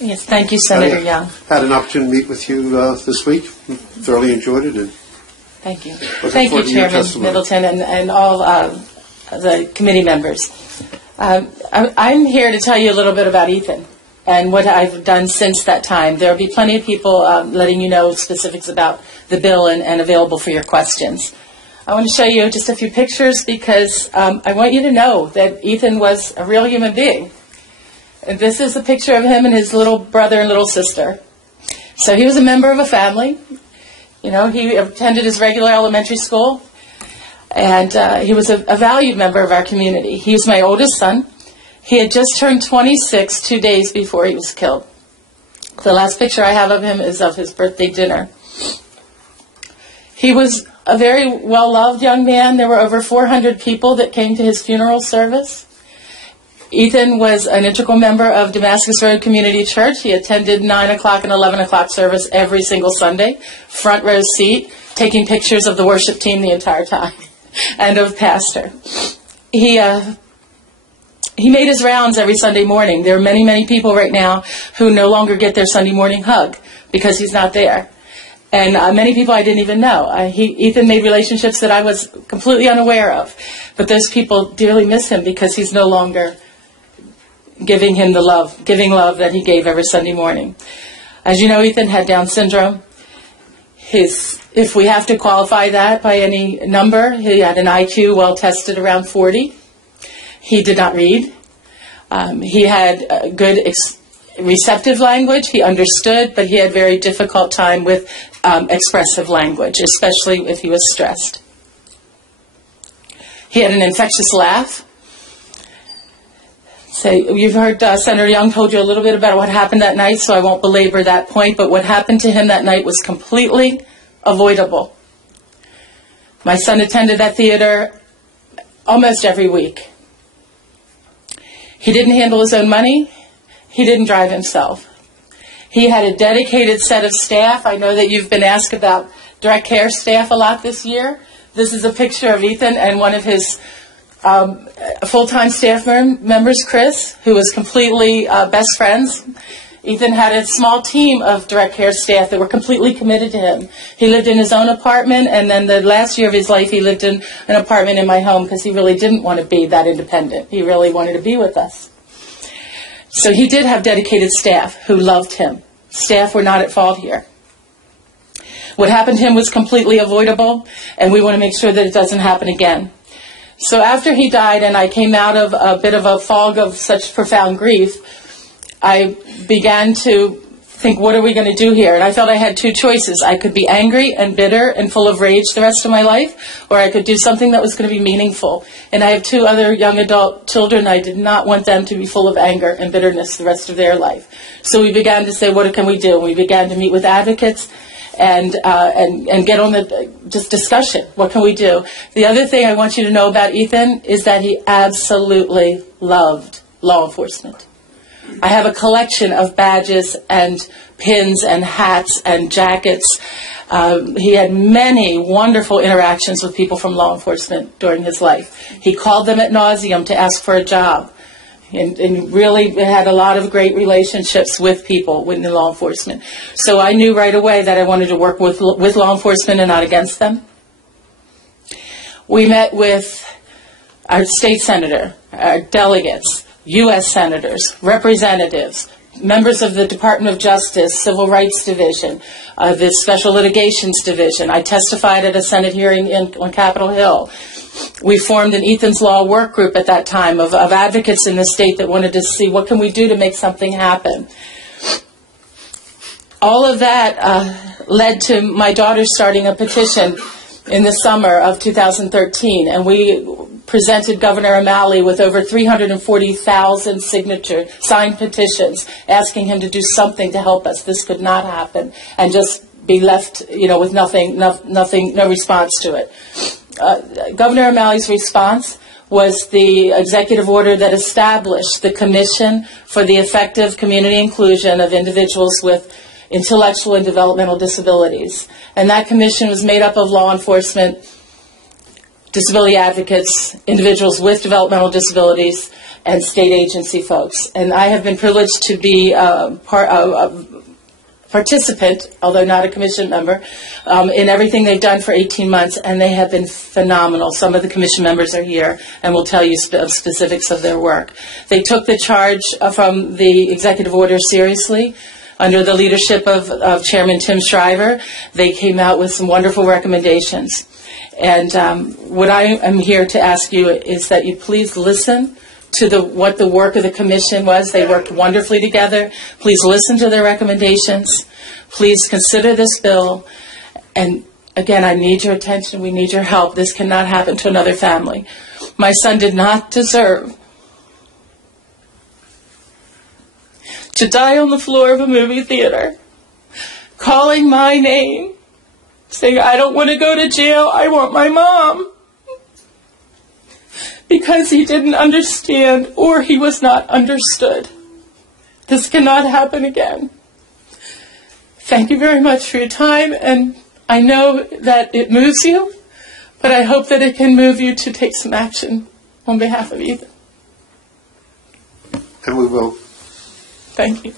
Yes, thank you, Senator Young. Had an opportunity to meet with you this week. Thoroughly enjoyed it. And thank you. Thank you, Chairman Middleton, and all the committee members. I'm here to tell you a little bit about Ethan and what I've done since that time. There will be plenty of people letting you know specifics about the bill and available for your questions. I want to show you just a few pictures because I want you to know that Ethan was a real human being. And this is a picture of him and his little brother and little sister. So he was a member of a family. You know, he attended his regular elementary school, and he was a valued member of our community. He was my oldest son. He had just turned 26 2 days before he was killed. The last picture I have of him is of his birthday dinner. He was a very well-loved young man. There were over 400 people that came to his funeral service. Ethan was an integral member of Damascus Road Community Church. He attended 9 o'clock and 11 o'clock service every single Sunday, front row seat, taking pictures of the worship team the entire time, and of pastor. He made his rounds every Sunday morning. There are many, many people right now who no longer get their Sunday morning hug because he's not there. And many people I didn't even know. Ethan made relationships that I was completely unaware of. But those people dearly miss him because he's no longer giving love that he gave every Sunday morning. As you know, Ethan had Down syndrome. If we have to qualify that by any number, he had an IQ well tested around 40. He did not read. He had good receptive language. He understood, but he had very difficult time with expressive language, especially if he was stressed. He had an infectious laugh. So you've heard Senator Young told you a little bit about what happened that night, so I won't belabor that point, but what happened to him that night was completely avoidable. My son attended that theater almost every week. He didn't handle his own money. He didn't drive himself. He had a dedicated set of staff. I know that you've been asked about direct care staff a lot this year. This is a picture of Ethan and one of his full-time staff members, Chris, who was completely best friends. Ethan had a small team of direct care staff that were completely committed to him. He lived in his own apartment, and then the last year of his life he lived in an apartment in my home because he really didn't want to be that independent. He really wanted to be with us. So he did have dedicated staff who loved him. Staff were not at fault here. What happened to him was completely avoidable, and we want to make sure that it doesn't happen again. So after he died and I came out of a bit of a fog of such profound grief, I began to think, what are we going to do here? And I felt I had two choices. I could be angry and bitter and full of rage the rest of my life, or I could do something that was going to be meaningful. And I have two other young adult children. I did not want them to be full of anger and bitterness the rest of their life. So we began to say, what can we do? And we began to meet with advocates and get on the just discussion. What can we do? The other thing I want you to know about Ethan is that he absolutely loved law enforcement. I have a collection of badges and pins and hats and jackets. He had many wonderful interactions with people from law enforcement during his life. He called them ad nauseum to ask for a job. And really had a lot of great relationships with people within law enforcement. So I knew right away that I wanted to work with law enforcement and not against them. We met with our state senator, our delegates, U.S. senators, representatives, members of the Department of Justice, Civil Rights Division, the Special Litigations Division. I testified at a Senate hearing on Capitol Hill. We formed an Ethan's Law work group at that time of advocates in the state that wanted to see what can we do to make something happen. All of that led to my daughter starting a petition in the summer of 2013, and we presented Governor O'Malley with over 340,000 signed petitions asking him to do something to help us. This could not happen and just be left, with no response to it. Governor O'Malley's response was the executive order that established the Commission for the Effective Community Inclusion of Individuals with Intellectual and Developmental Disabilities. And that commission was made up of law enforcement disability advocates, individuals with developmental disabilities, and state agency folks. And I have been privileged to be a participant, although not a commission member, in everything they've done for 18 months, and they have been phenomenal. Some of the commission members are here and will tell you specifics of their work. They took the charge from the executive order seriously. Under the leadership of Chairman Tim Shriver, they came out with some wonderful recommendations. And what I am here to ask you is that you please listen to what the work of the commission was. They worked wonderfully together. Please listen to their recommendations. Please consider this bill. And again, I need your attention. We need your help. This cannot happen to another family. My son did not deserve to die on the floor of a movie theater, calling my name, saying, I don't want to go to jail, I want my mom. Because he didn't understand or he was not understood. This cannot happen again. Thank you very much for your time, and I know that it moves you, but I hope that it can move you to take some action on behalf of Ethan. And we will. Thank you.